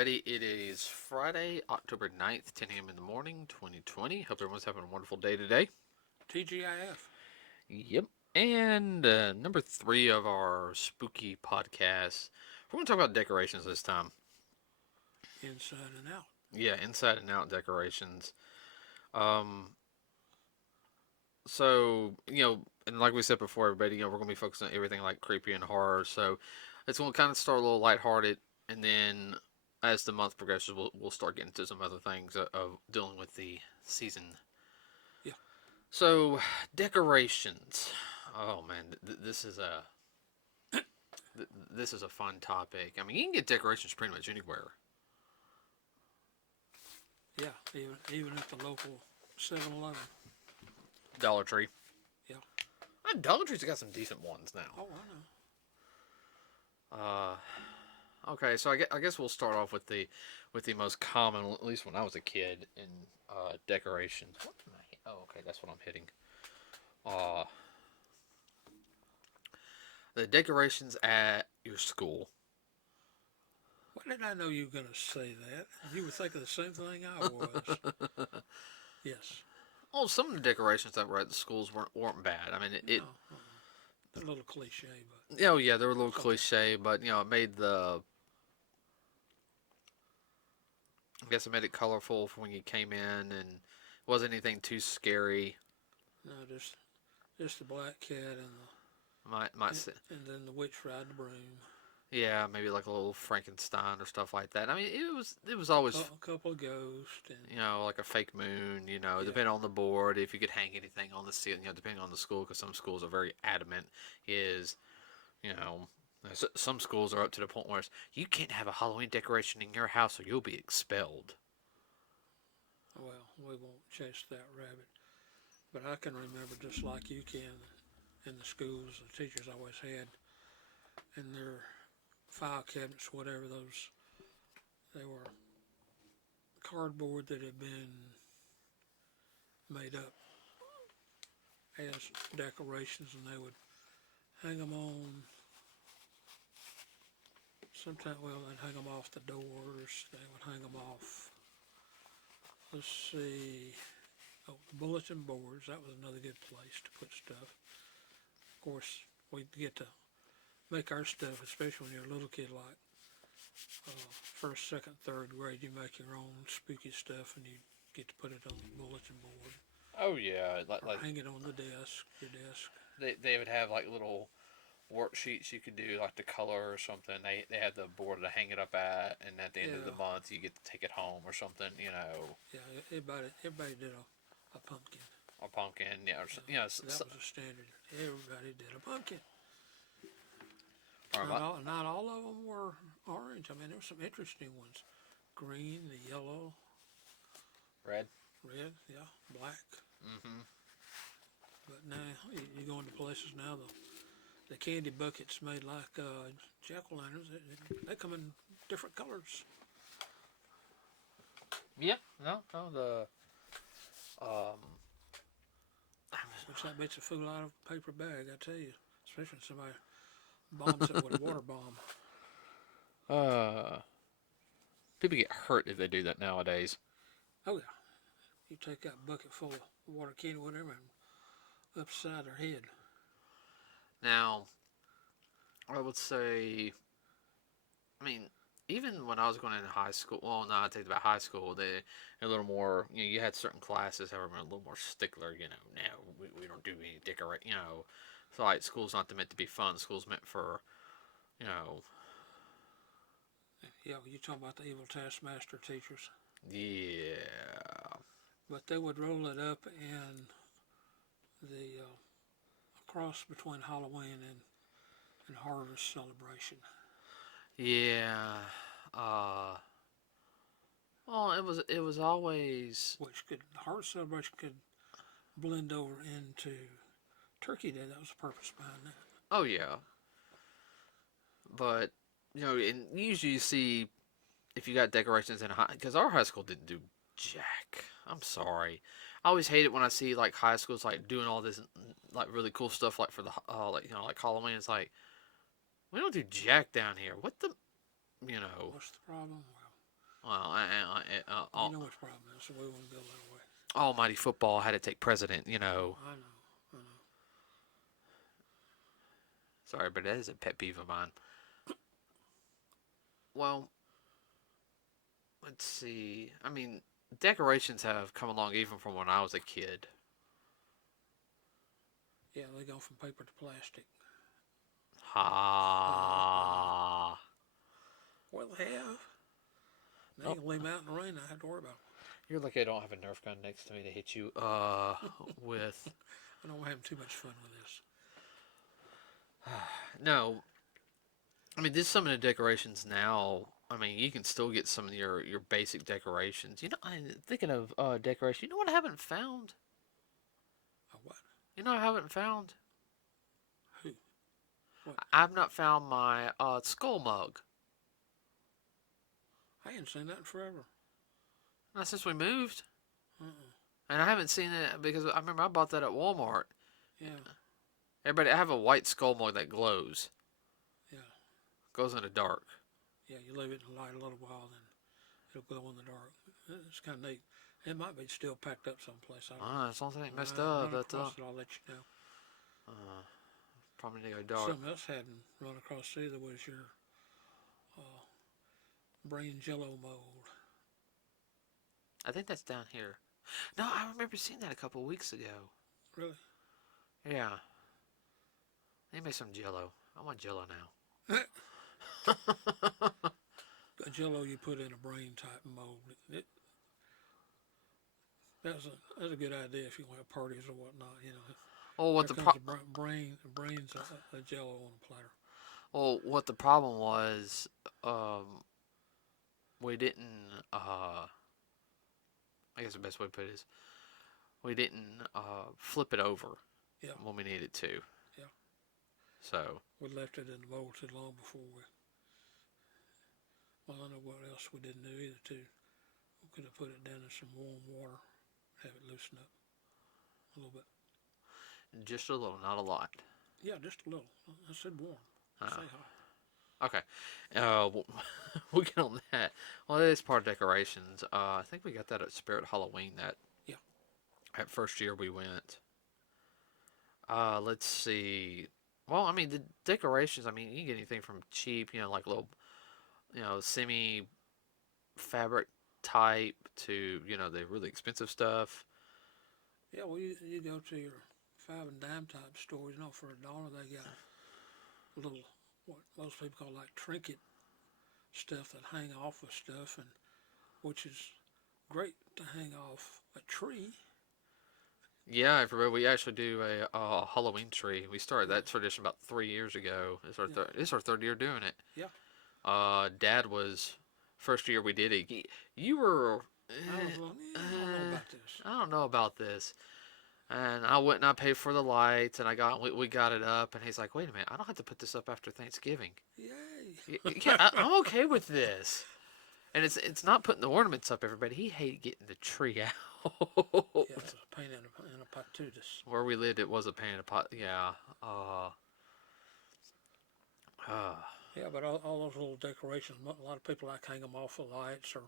everybody. It is Friday, October 9th, 10 a.m. in the morning, 2020. Hope everyone's having a wonderful day today. TGIF. Yep. And number 3 of our spooky podcast. We're going to talk about decorations this time. Inside and out. Yeah, inside and out decorations. Um, and like we said before, everybody, we're going to be focusing on everything like creepy and horror. So it's going to kind of start a little lighthearted, and then as the month progresses, we'll start getting to some other things of dealing with the season. Yeah. So decorations. Oh man, this is a fun topic. I mean, you can get decorations pretty much anywhere. Yeah. Even at the local 7-Eleven. Dollar Tree. Yeah. Dollar Tree's got some decent ones now. Oh, I know. Okay, so I guess we'll start off with the most common, at least when I was a kid, in decorations. What am I? Oh, okay, that's what I'm hitting. Uh, the decorations at your school. Why did I know you were going to say that? You were thinking the same thing I was. Yes. Oh, some of the decorations that were at the schools weren't bad. I mean, it No, a little cliche, but. oh yeah, they were a little Okay. cliche, but it made I guess it made it colorful for when you came in, and it wasn't anything too scary. No, just the black cat and Might say, and then the witch riding the broom. yeah, maybe like a little Frankenstein or stuff like that. I mean, it was always A couple of ghosts and like a fake moon. yeah, Depending on the board, if you could hang anything on the ceiling, depending on the school, because some schools are very adamant. Is you know. Some schools are up to the point where you can't have a Halloween decoration in your house or you'll be expelled. well, we won't chase that rabbit. But I can remember just like you can in the schools, the teachers always had in their file cabinets, whatever those, they were cardboard that had been made up as decorations, and they would hang them on. Sometimes, well, they'd hang them off the doors. They would hang them off. Let's see. Oh, the bulletin boards. That was another good place to put stuff. Of course, we get to make our stuff, especially when you're a little kid, like first, second, third grade. You make your own spooky stuff, and you get to put it on the bulletin board Oh yeah, or hang it on the desk, your desk. they would have like little worksheets you could do like the color or something. They had the board to hang it up at, and at the end of the Yeah, month you get to take it home or something. yeah. Everybody did a pumpkin. A pumpkin. Yeah, or, That was a standard. Everybody did a pumpkin. or Not all of them were orange. I mean, there were some interesting ones. Green, the yellow, red. red, yeah, black. Mm-hmm. But now you go into places now, the candy buckets made like jack-o'-lanterns. They come in different colors. Yeah. No. The um. Which that beats a fool out of a paper bag, I tell you. Especially when somebody bombs it with a water bomb. Uh. People get hurt if they do that nowadays. Oh yeah, you take that bucket full of water candy, whatever, and upside their head. Now, I would say, I mean, even when I was going into high school, well, no, I take it about high school, they a little more, you had certain classes that were a little more stickler, now we don't do any decorate, so like school's not meant to be fun, school's meant for, you know, Yeah, you talk about the evil taskmaster teachers. yeah, But they would roll it up in the cross between Halloween and harvest celebration, yeah, uh, well, it was always, which could harvest celebration could blend over into Turkey Day. That was the purpose behind that. oh yeah, but, and usually you see if you got decorations in high, because our high school didn't do jack. I'm sorry. I always hate it when I see like high schools like doing all this like really cool stuff like for the like Halloween. It's like we don't do jack down here. What the. What's the problem? Well, You know which problem is, so we want to go that way. almighty football had to take precedent, I know, I know. Sorry, but that is a pet peeve of mine. Well, let's see. I mean, decorations have come along even from when I was a kid. Yeah, they go from paper to plastic. Uh, Ha. well, they have. Now you Oh, can leave them out in the rain. I have to worry about you're lucky I don't have a Nerf gun next to me to hit you with. them. I know we're having too much fun with this. No, I mean, there's some of the decorations now. I mean, you can still get some of your basic decorations. I'm thinking of decoration. You know what I haven't found? What? You know what I haven't found? Who? What? I've not found my skull mug. I ain't seen that in forever. Not since we moved. Uh-uh. And I haven't seen it because I remember I bought that at Walmart. Yeah, Everybody, I have a white skull mug that glows. yeah, Glows in the dark. yeah. You leave it in the light a little while, then it'll glow in the dark. It's kind of neat. It might be still packed up someplace. I don't know. As long as it ain't When messed I up, run that's across it, I'll let you know. uh, probably need to go dark. Something else hadn't run across either was your uh, brain jello mold. I think that's down here. No, I remember seeing that a couple weeks ago. Really? Yeah. They made some Jello. I want Jello now. A jello you put in a brain type mold. That's a good idea if you want parties or whatnot. You know, Oh, what here the comes pro- brains a jello on a platter. well, what the problem was, um, we didn't. I guess the best way to put it is we didn't flip it over Yeah, when we needed to. yeah. So, We left it in the mold too long before we. Well, I don't know what else we didn't do either. Too. We could have put it down in some warm water, have it loosen up a little bit. just a little, not a lot. Yeah, just a little. I said warm. Uh, Say hot. okay. We'll get on that. Well, it is part of decorations. I think we got that at Spirit Halloween Yeah. that first year we went. Let's see. Well, I mean, the decorations, I mean, you can get anything from cheap, like little, semi fabric type to, the really expensive stuff. Yeah, well, you go to your five and dime type stores, for $1 they got little, what most people call like trinket stuff that hang off of stuff, and which is great to hang off a tree. Yeah, I remember we actually do a Halloween tree. We started Yeah, that tradition about 3 years ago. yeah, It's our third year doing it. yeah. Dad was first year we did it. You were. I was like, yeah, I don't know about this. I don't know about this. And I went and I paid for the lights, and we got it up. And he's like, "Wait a minute, I don't have to put this up after Thanksgiving. Yay! Yeah, I'm okay with this." And it's not putting the ornaments up, everybody. He hated getting the tree out. Yeah, it's a pain in a patootis. Where we lived, it was a pain in the pot. Yeah. Uh, Yeah, but all those little decorations, a lot of people like hang them off of lights or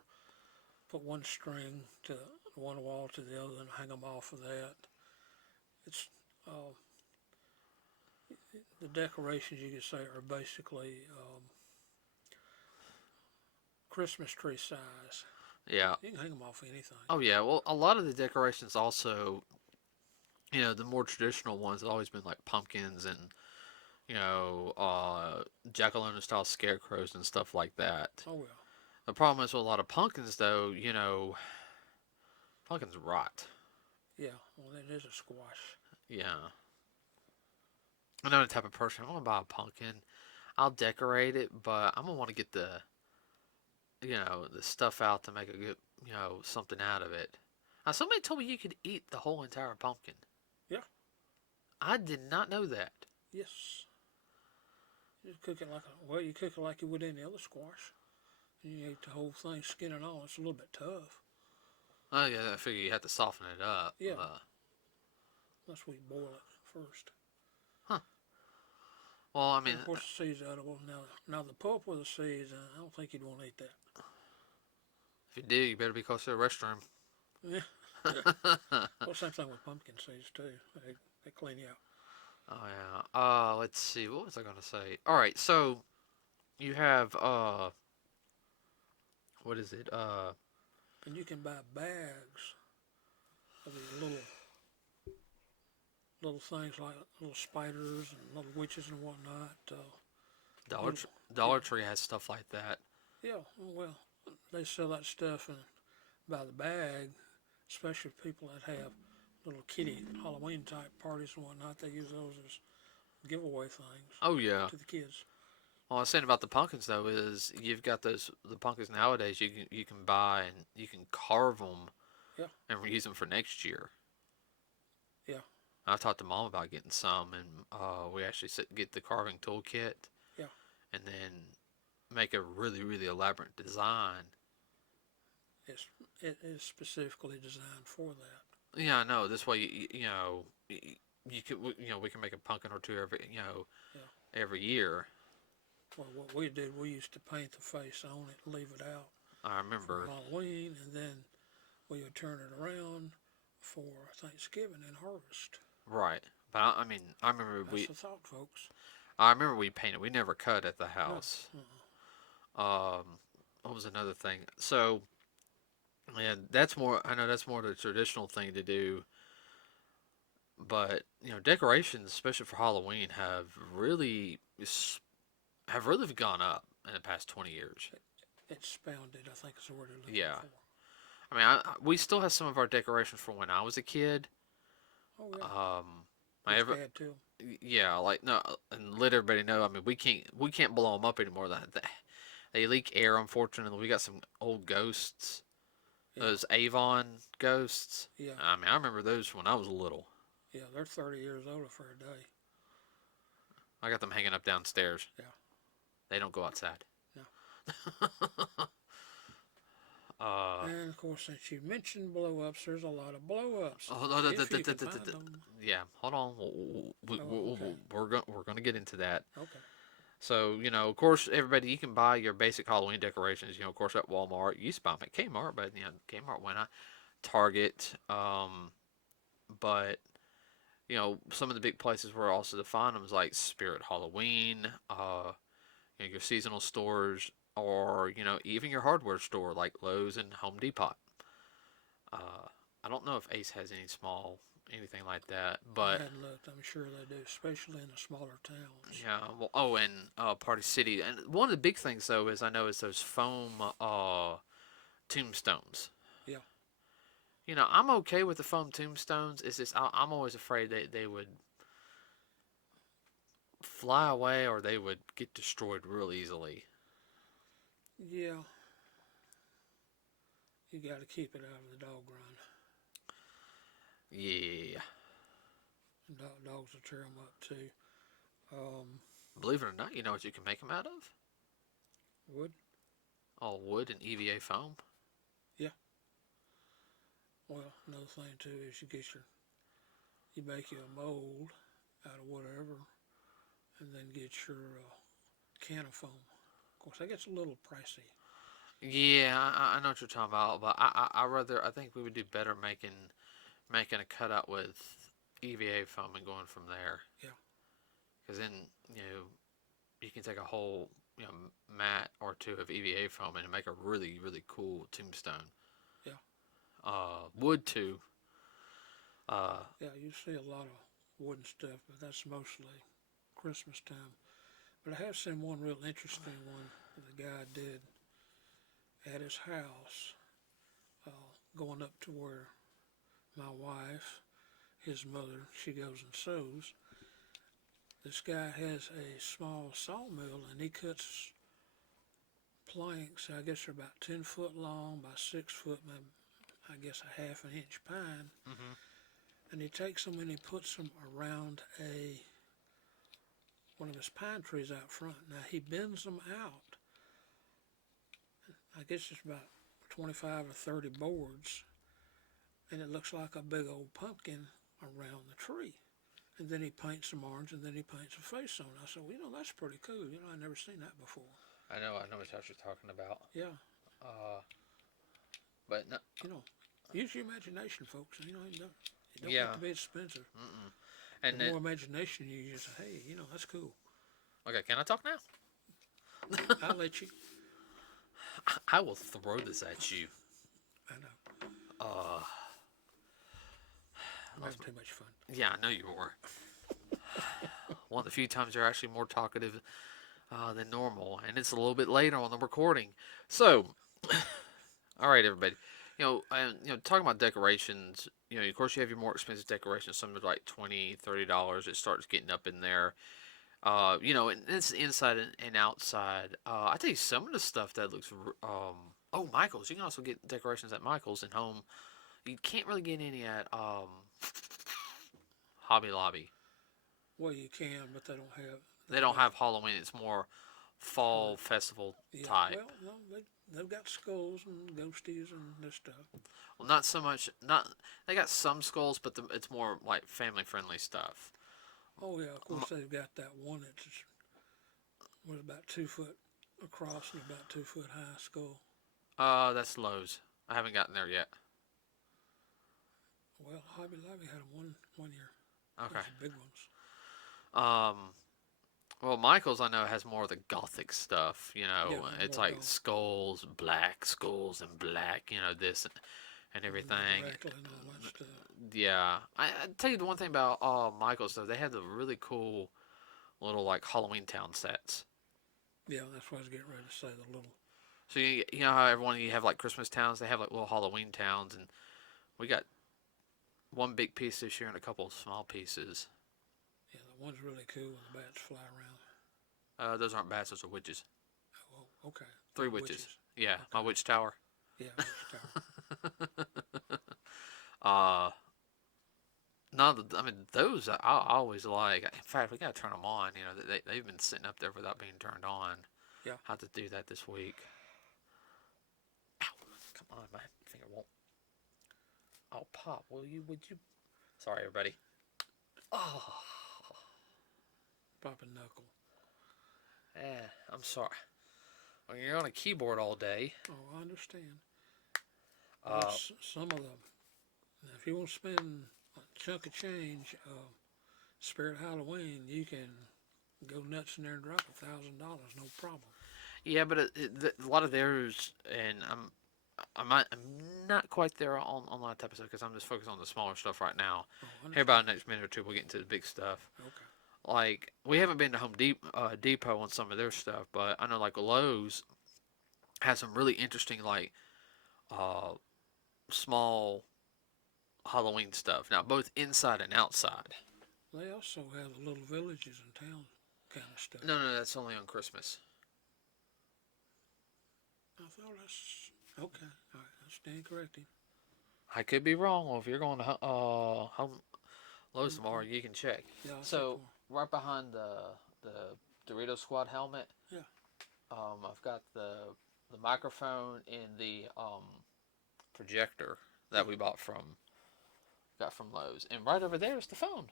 put one string to one wall to the other and hang them off of that. It's uh, the decorations you could say are basically Christmas tree size. yeah. You can hang them off anything. Oh, yeah. Well, a lot of the decorations also, the more traditional ones have always been like pumpkins and, jack-o'-lantern style scarecrows and stuff like that. Oh well. The problem is with a lot of pumpkins, though, pumpkins rot. Yeah, well, it is a squash. Yeah. I'm not the type of person, I'm going to buy a pumpkin. I'll decorate it, but I'm going to want to get the stuff out to make a good, something out of it. Now, somebody told me you could eat the whole entire pumpkin. Yeah. I did not know that. Yes. You cook it you cook it like you would any other squash. You eat the whole thing, skin and all. It's a little bit tough. Oh, yeah, I figure you have to soften it up. Yeah. Unless we boil it first. Huh. Well, I mean, and of course, the seeds edible. Now the pulp with the seeds, I don't think you'd want to eat that. If you do, you better be close to the restroom. Yeah. Well, same thing with pumpkin seeds too. They clean you out. Oh yeah. Let's see. What was I gonna say? All right. So you have what is it? And you can buy bags of these little things like little spiders and little witches and whatnot. Dollar Little, Dollar yeah, Tree has stuff like that. yeah. Well, they sell that stuff and by the bag, especially people that have little kitty Halloween type parties and whatnot. They use those as giveaway things Oh yeah. to the kids. Well, I was saying about the pumpkins though is you've got the pumpkins nowadays you can buy and you can carve them Yeah, and reuse them for next year. yeah, I talked to mom about getting some, and we actually get the carving toolkit yeah. and then make a really elaborate design. It's it is specifically designed for that. Yeah, I know. This way, you can we can make a pumpkin or two Yeah. every year. Well, what we did, we used to paint the face on it, leave it out I for remember. Halloween, and then we would turn it around for Thanksgiving and harvest. Right, but I mean, That's the thought, folks. I remember we painted. We never cut at the No, house. uh-uh. What was another thing? So, yeah, that's more. I know that's more the traditional thing to do. But decorations, especially for Halloween, have really gone up in the past 20 years. Expounded, I think is the word you're looking Yeah, for. I mean, we still have some of our decorations from when I was a kid. Oh yeah, Um, I used ever, to add to 'em. yeah, like no, and let everybody know. I mean, we can't blow them up anymore. They leak air. Unfortunately, we got some old ghosts. Yeah, Those Avon ghosts. yeah, I mean, I remember those when I was little. yeah. They're 30 years older for a day. I got them hanging up downstairs. Yeah, They don't go outside. no. uh, And of course, since you mentioned blow ups, there's a lot of blow ups hold on, if you can find them. yeah, hold on. Oh, okay, We're gonna get into that. okay. So of course, everybody, you can buy your basic Halloween decorations. Of course, at Walmart. You used to buy them at Kmart, but Kmart went out. Target. But some of the big places where also to find them is like Spirit Halloween. Your seasonal stores, or even your hardware store like Lowe's and Home Depot. I don't know if Ace has anything like that, I but hadn't looked. I'm sure they do, especially in the smaller towns. yeah. Well, oh, and Party City, and one of the big things though is I know is those foam tombstones. Yeah, I'm okay with the foam tombstones. It's just I'm always afraid they would fly away or they would get destroyed real easily. yeah. You got to keep it out of the dog run. Yeah. Dogs will tear them up too. Um, Believe it or not, you know what you can make them out of? wood. All wood and EVA foam. Yeah. Well, another thing too is you make you a mold out of whatever, and then get your can of foam. Of course, that gets a little pricey. Yeah, I know what you're talking about, but I think we would do better making a cutout with EVA foam and going from there. Yeah, Because then you can take a whole mat or two of EVA foam and make a really cool tombstone. yeah, Wood too. yeah. You see a lot of wooden stuff, but that's mostly Christmas time. But I have seen one real interesting one that the guy did at his house, going up to where my wife, his mother, she goes and sews. This guy has a small sawmill and he cuts planks. I guess they're about 10 foot long by 6 foot, maybe, I guess a half an inch pine. Hmm. And he takes them and he puts them around one of his pine trees out front. Now he bends them out. I guess it's about 25 or 30 boards, and it looks like a big old pumpkin around the tree. And then he paints some orange, and then he paints a face on it. I said, well, that's pretty cool. I've never seen that before. I know what you're talking about. Yeah, Uh, But no, You know, use your imagination, folks. You know, it don't have yeah. to be expensive. Mm-mm. The And then, more imagination you use, hey, that's cool. okay, can I talk now? I'll let you. I will throw this at you. I know. Uh, I'm having too much fun. yeah, I know you were. One of the few times you're actually more talkative than normal, and it's a little bit later on the recording. So, all right, everybody. Talking about decorations. Of course, you have your more expensive decorations. Some are like $20, $30. It starts getting up in there. And it's inside and outside. I tell you, some of the stuff that looks. Oh, Michael's. You can also get decorations at Michael's and home. You can't really get any at Hobby Lobby. Well, you can, but they don't have. They They've don't got have Halloween. It's more fall festival yeah. type. Well, no, they've got skulls and ghosties and this stuff. Well, not so much. Not they got some skulls, but it's more like family friendly stuff. Oh yeah, of course they've got that one that's was about 2 foot across and about 2 foot high skull. That's Lowe's. I haven't gotten there yet. Well, Hobby Lobby had them one year. Okay. Those big ones. Um. Well, Michael's I know has more of the gothic stuff. Yeah, It's more like gold. skulls and black. This and everything. Dracula and all that stuff. Yeah, I tell you the one thing about Michael's though, they had the really cool little like Halloween town sets. Yeah, that's what I was getting ready to say. The little. So you know how everyone you have like Christmas towns, they have like little Halloween towns, and we got one big piece this year and a couple of small pieces. Yeah, the one's really cool when the bats fly around. Those aren't bats; those are witches. Oh, okay. Three They're witches. witches. Yeah, Okay. my witch tower. Yeah, witch tower. uh, no, I mean those I always like. In fact, we gotta turn them on. They've been sitting up there without being turned on. Yeah. Have to do that this week. Ow! Come on, my finger won't. Oh, pop! Will you? Would you? Sorry, everybody. Oh, Pop a knuckle. I'm sorry. When you're on a keyboard all day, Oh, I understand. uh, Some of them. If you want to spend a chunk of change, Spirit Halloween, you can go nuts in there and drop $1,000, no problem. yeah, but a lot of theirs, and I'm not quite there on that type of stuff because I'm just focused on the smaller stuff right now. Oh, I Here, understand. about the next minute or two, we'll get into the big stuff. Okay. Like we haven't been to Depot on some of their stuff, but I know like Lowe's has some really interesting like uh, small Halloween stuff. Now both inside and outside. They also have the little villages and towns kind of stuff. No, that's only on Christmas. I thought that's okay. All right, I stand corrected. I could be wrong. Well, if you're going to Lowe's tomorrow, Mm-hmm. you can check. Yeah, I'll check So tomorrow. right behind the Dorito Squad helmet, Yeah. I've got the microphone and the projector that Yeah. we got from Lowe's, and right over there is the phone.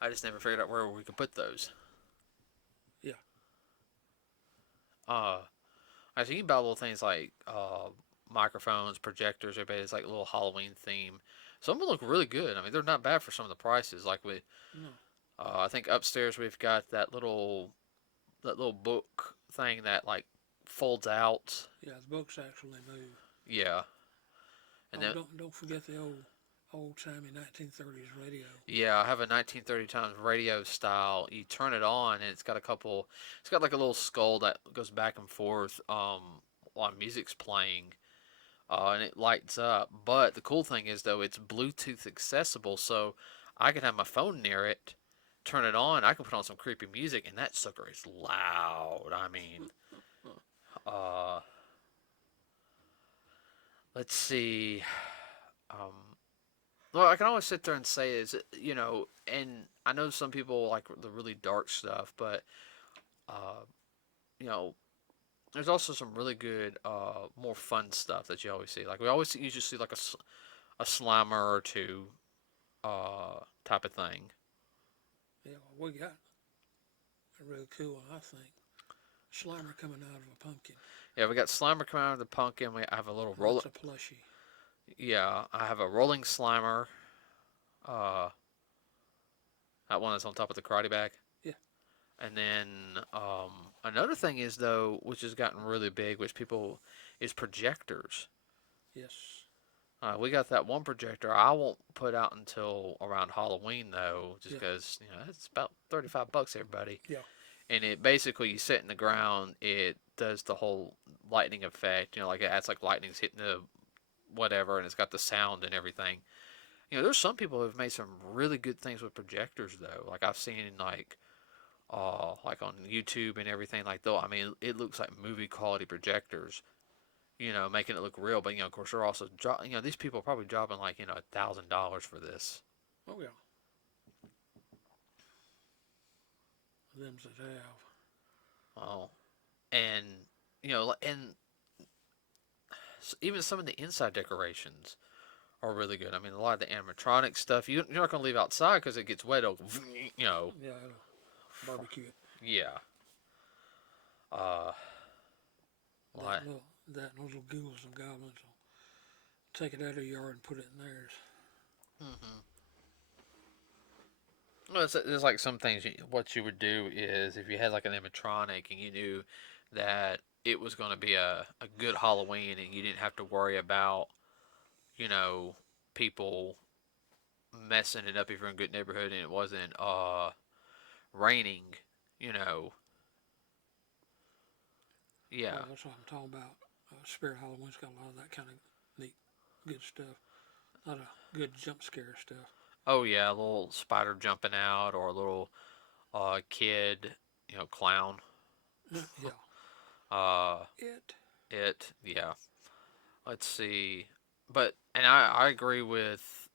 I just never figured out where we could put those. Yeah. I see you buy little things like microphones, projectors. Everybody's like a little Halloween theme. Some of them look really good. I mean, they're not bad for some of the prices. Like No. I think upstairs we've got that little book thing that like folds out. Yeah, the books actually move. Yeah, and Oh, then don't forget the old timey 1930s radio. yeah, I have a 1930 times radio style. You turn it on, and it's got It's got like a little skull that goes back and forth while music's playing, and it lights up. But the cool thing is though, it's Bluetooth accessible, so I can have my phone near it, turn it on. I can put on some creepy music, and that sucker is loud. I mean, uh, let's see. Um, Well, I can always sit there and say and I know some people like the really dark stuff, but uh, you know, there's also some really good, more fun stuff that you always see. Like we always usually see like a Slimer or two, type of thing. Yeah, well, we got a real cool one, I think. Slimer coming out of a pumpkin. Yeah, we got Slimer coming out of the pumpkin. I have a little And that's a plushie. Yeah, I have a rolling Slimer. Uh, that one that's on top of the karate bag. Yeah. And then another thing is though, which has gotten really big, which people is projectors. Yes. We got that one projector. I won't put out until around Halloween though, just Yeah. because it's about $35, everybody. Yeah. And it basically you sit in the ground. It does the whole lightning effect. Like it acts like lightning's hitting the whatever, and it's got the sound and everything. There's some people who've made some really good things with projectors though. Like I've seen like on YouTube and everything. Like though, I mean, it looks like movie quality projectors. Making it look real. But of course, they're also these people are probably dropping like $1,000 for this. Oh yeah. Them that have. Oh, and and even some of the inside decorations are really good. I mean, a lot of the animatronic stuff you're not going to leave outside because it gets wet. Yeah, barbecue it. Yeah. Uh, that little ghouls and goblins will take it out of your yard and put it in theirs. Mm-hmm. Well, there's like some things. What you would do is if you had like an animatronic and you knew that it was going to be a good Halloween and you didn't have to worry about people messing it up if you're in a good neighborhood and it wasn't raining. You know, yeah. Well, that's what I'm talking about. Spirit Halloween's got a lot of that kind of neat, good stuff. A lot of good jump scare stuff. Oh yeah, a little spider jumping out or a little kid, clown. Yeah. Uh, It. yeah. Let's see, and I agree with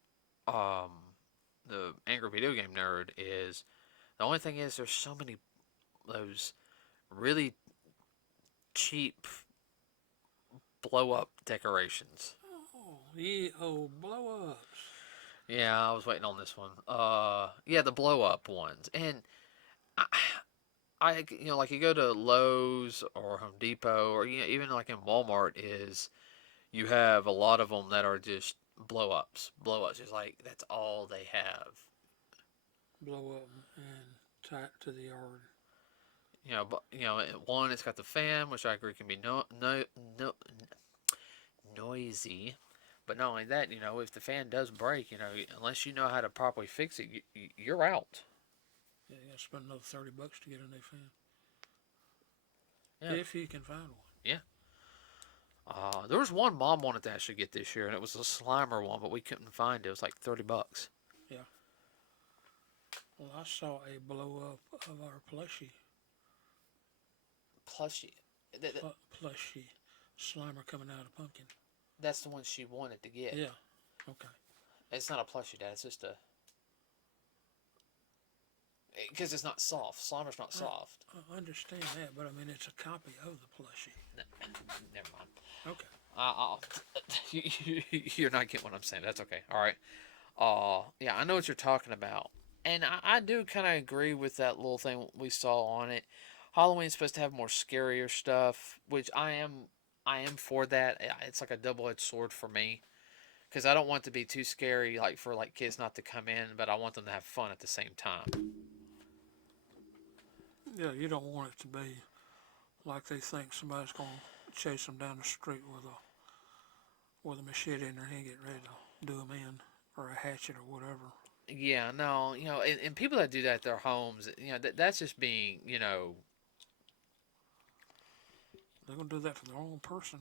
um the angry video game nerd is the only thing is there's so many those really cheap blow up decorations. Oh, yeah. Oh, blow ups. Yeah, I was waiting on this one. Yeah, the blow up ones, and I, like you go to Lowe's or Home Depot or even like in Walmart is you have a lot of them that are just blow ups, Just like that's all they have. Blow up and tie it to the yard. But one it's got the fan, which I agree can be no noisy. But not only that, if the fan does break, unless you know how to properly fix it, you're out. Yeah, you gotta spend another $30 to get a new fan. Yeah. If you can find one. Yeah. There was one Mom wanted to actually get this year, and it was a Slimer one, but we couldn't find it. It was like $30. Yeah. Well, I saw a blow up of our plushie. Plushie. Plushie. Slimer coming out of pumpkin. That's the one she wanted to get. Yeah. Okay. It's not a plushie, Dad. It's just a. Because it's not soft. Slimer's not soft. I understand that, but I mean, it's a copy of the plushie. Never mind. Okay. You're not getting what I'm saying. That's okay. All right. Yeah, I know what you're talking about. And I do kind of agree with that little thing we saw on it. Halloween's supposed to have more scarier stuff, which I am for that. It's like a double-edged sword for me. Because I don't want it to be too scary, like for like kids not to come in, but I want them to have fun at the same time. Yeah, you don't want it to be like they think somebody's going to chase them down the street with a machete in their hand, getting ready to do them in, or a hatchet or whatever. Yeah, no, and people that do that at their homes, that's just being, They're going to do that for their own person.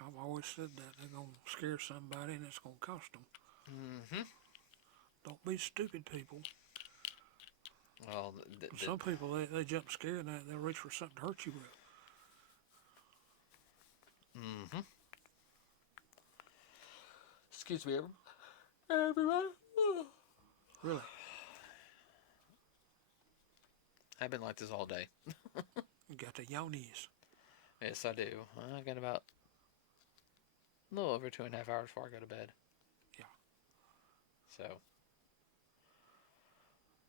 I've always said that. They're going to scare somebody and it's going to cost them. Mm-hmm. Don't be stupid, people. Well, some people, they jump scared and they'll reach for something to hurt you with. Mm-hmm. Excuse me, everyone. Really? I've been like this all day. You got the yawnies. Yes, I do. I got about a little over 2.5 hours before I go to bed. Yeah. So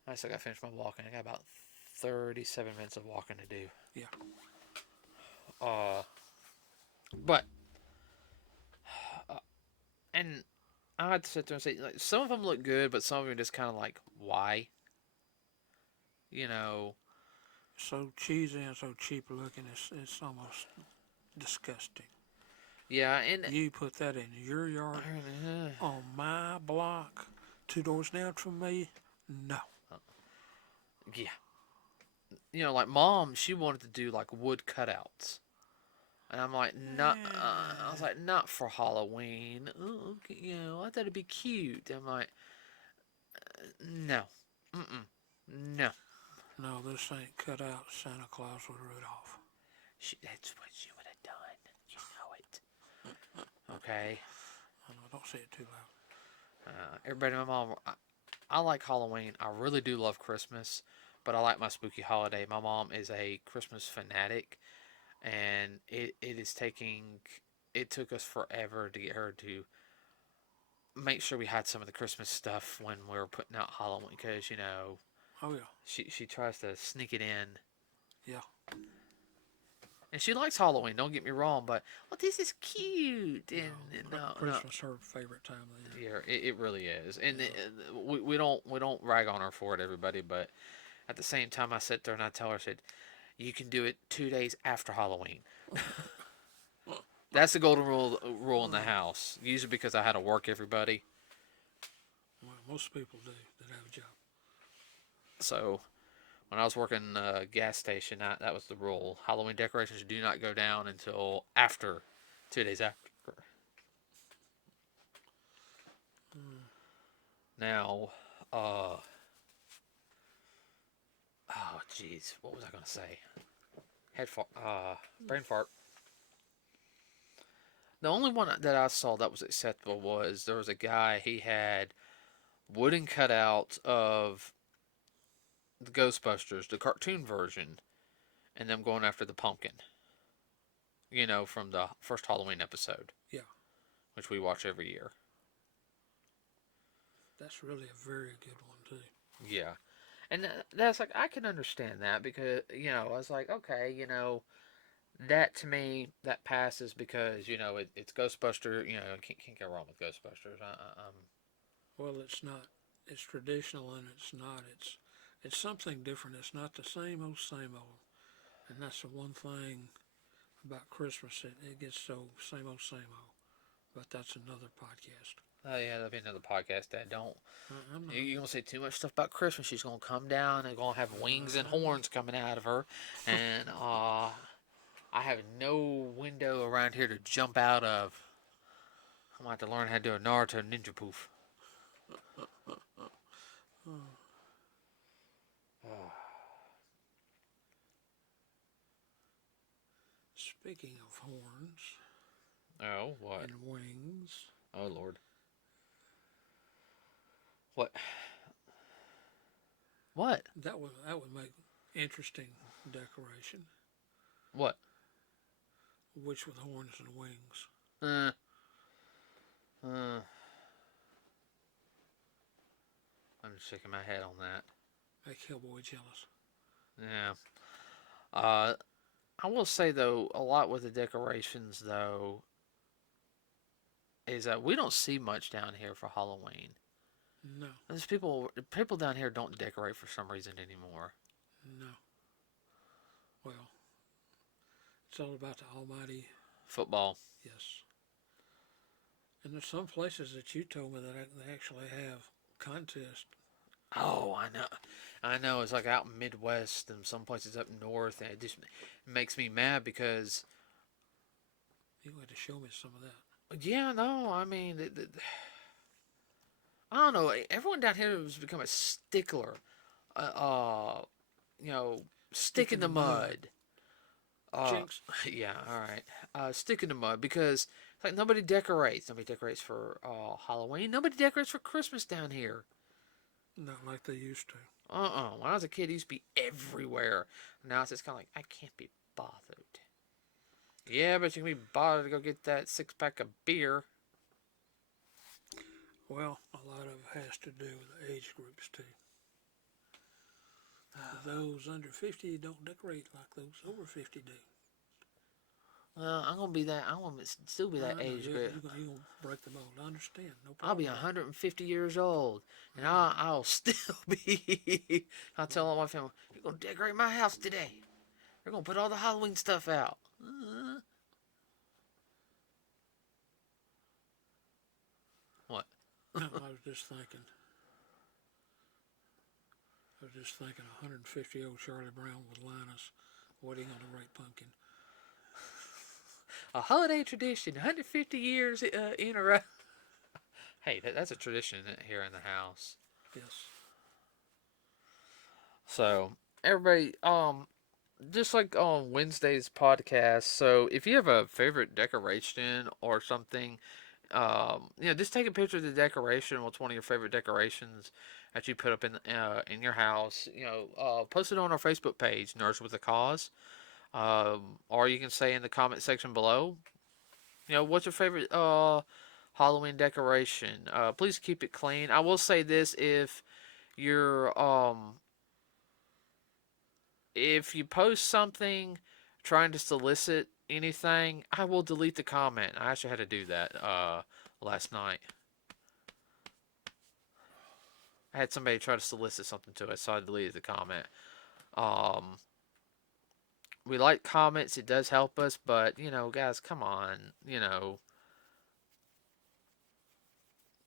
I still got to finish my walking. I got about 37 minutes of walking to do. Yeah. But and I had to sit there and say, like, some of them look good, but some of them just kind of like, why? You know, So cheesy and so cheap looking, it's almost disgusting. yeah, and You put that in your yard on my block, 2 doors down from me? No. yeah, like mom, she wanted to do like wood cutouts. And I'm like, not. I was like, not for Halloween. Ooh, I thought it'd be cute. I'm like, no, no. No, this ain't cut out Santa Claus with Rudolph. That's what she would have done. You know it. Okay. I know, don't say it too loud. Everybody, my mom. I like Halloween. I really do love Christmas, but I like my spooky holiday. My mom is a Christmas fanatic, and it is taking. It took us forever to get her to make sure we had some of the Christmas stuff when we were putting out Halloween, because Oh yeah. she tries to sneak it in, Yeah. and she likes Halloween. Don't get me wrong, but this is cute, and no, Christmas her favorite time of the year. yeah, it really is, and we don't rag on her for it, everybody, but at the same time, I sit there and I tell her, I said, you can do it 2 days after Halloween. That's the golden rule in the house. Usually because I had to work everybody. Well, most people do that have a job. So when I was working a gas station, that was the rule. Halloween decorations do not go down until after 2 days after. Now, oh jeez, what was I gonna say? Brain fart. The only one that I saw that was acceptable was there was a guy, he had wooden cutouts of the Ghostbusters, the cartoon version, and them going after the pumpkin. From the first Halloween episode. Yeah. Which we watch every year. That's really a very good one too. Yeah. And that's like, I can understand that because, I was like, okay, that to me, that passes because, it's Ghostbuster, can't go wrong with Ghostbusters. Well, it's not. It's traditional and it's not. It's something different. It's not the same old. And that's the one thing about Christmas. It gets so same old. But that's another podcast. Oh, yeah, that'll be another podcast, Dad. Don't. I'm not. You're going to say too much stuff about Christmas. She's going to come down and going to have wings and horns coming out of her. And I have no window around here to jump out of. I'm going to have to learn how to do a Naruto ninja poof. Speaking of horns. Oh, what? And wings. Oh, Lord. What? What? That would make interesting decoration. What? Witch with horns and wings. I'm just shaking my head on that. Make Hellboy jealous. Yeah. I will say though, a lot with the decorations though, is that we don't see much down here for Halloween. No. There's people down here don't decorate for some reason anymore. No. Well, it's all about the almighty football. Yes. And there's some places that you told me that they actually have contests. Oh, I know. It's like out in Midwest and some places up north, and it just makes me mad because you had to show me some of that. Yeah, no, I mean, I don't know. Everyone down here has become a stickler. Stick in the mud. Jinx. Yeah, all right. Stick in the mud because it's like nobody decorates. Nobody decorates for Halloween. Nobody decorates for Christmas down here. Not like they used to. When I was a kid, it used to be everywhere. Now it's just kind of like, I can't be bothered. Yeah, but you can be bothered to go get that 6-pack of beer. Well, a lot of it has to do with the age groups, too. Those under 50 don't decorate like those over 50 do. Well, I'm gonna be that. I'm gonna still be that I know age you're group. gonna break the mold. I understand. No I'll be problem. 150 years old, and Mm. I'll still be. I'll tell all my family, "You're gonna decorate my house today. We're gonna put all the Halloween stuff out." What? No, I was just thinking. I was just thinking 150-year-old Charlie Brown with Linus waiting on the right pumpkin. A holiday tradition, 150 years in a row. Hey, that's a tradition here in the house. Yes. So everybody, just like on Wednesday's podcast. So if you have a favorite decoration or something, just take a picture of the decoration. What's one of your favorite decorations that you put up in your house? Post it on our Facebook page, Nerds with a Cause. Or you can say in the comment section below. What's your favorite Halloween decoration? Please keep it clean. I will say this: you're if you post something trying to solicit anything, I will delete the comment. I actually had to do that last night. I had somebody try to solicit something to us, so I deleted the comment. Um, we like comments; it does help us, but guys, come on,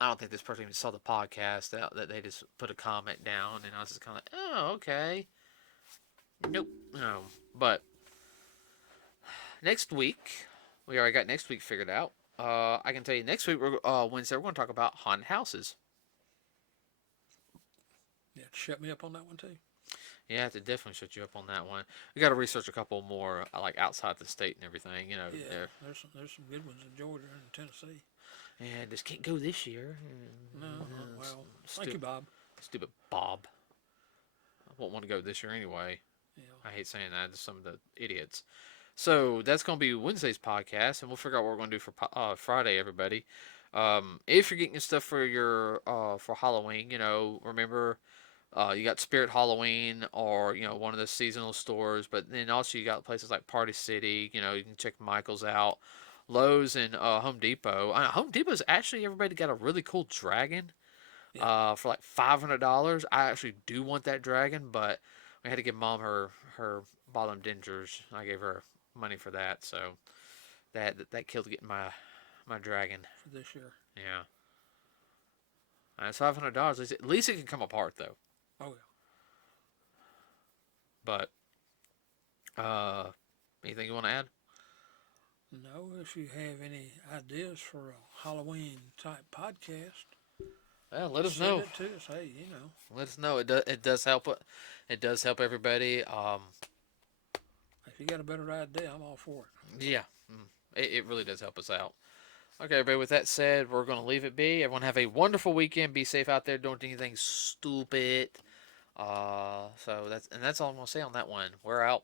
I don't think this person even saw the podcast that they just put a comment down, and I was just kind of like, oh, okay, nope, no. But next week, we already got next week figured out. I can tell you next week, Wednesday, we're going to talk about haunted houses. Yeah, shut me up on that one too. Yeah, I have to definitely shut you up on that one. We got to research a couple more, like outside the state and everything. Yeah, there's some good ones in Georgia and Tennessee. Yeah, just can't go this year. No, well, thank Stu- you, Bob. Stupid Bob. I won't want to go this year anyway. Yeah, I hate saying that to some of the idiots. So that's going to be Wednesday's podcast, and we'll figure out what we're going to do for Friday, everybody. If you're getting stuff for your for Halloween, remember you got Spirit Halloween or one of the seasonal stores, but then also you got places like Party City. You can check Michael's out, Lowe's and Home Depot. Home Depot's actually everybody got a really cool dragon. yeah. For like $500. I actually do want that dragon, but we had to give Mom her bottom dingers. I gave her money for that, so that killed getting my dragon. For this year. Yeah, it's $500. At least it can come apart though. Oh yeah. But anything you want to add? No, if you have any ideas for a Halloween type podcast, Well, let us send know. it to us. Hey, Let us know. It does help. It does help everybody. if you got a better idea, I'm all for it. Yeah, it really does help us out. Okay, everybody. With that said, we're going to leave it be. Everyone have a wonderful weekend. Be safe out there. Don't do anything stupid. So that's all I'm going to say on that one. We're out.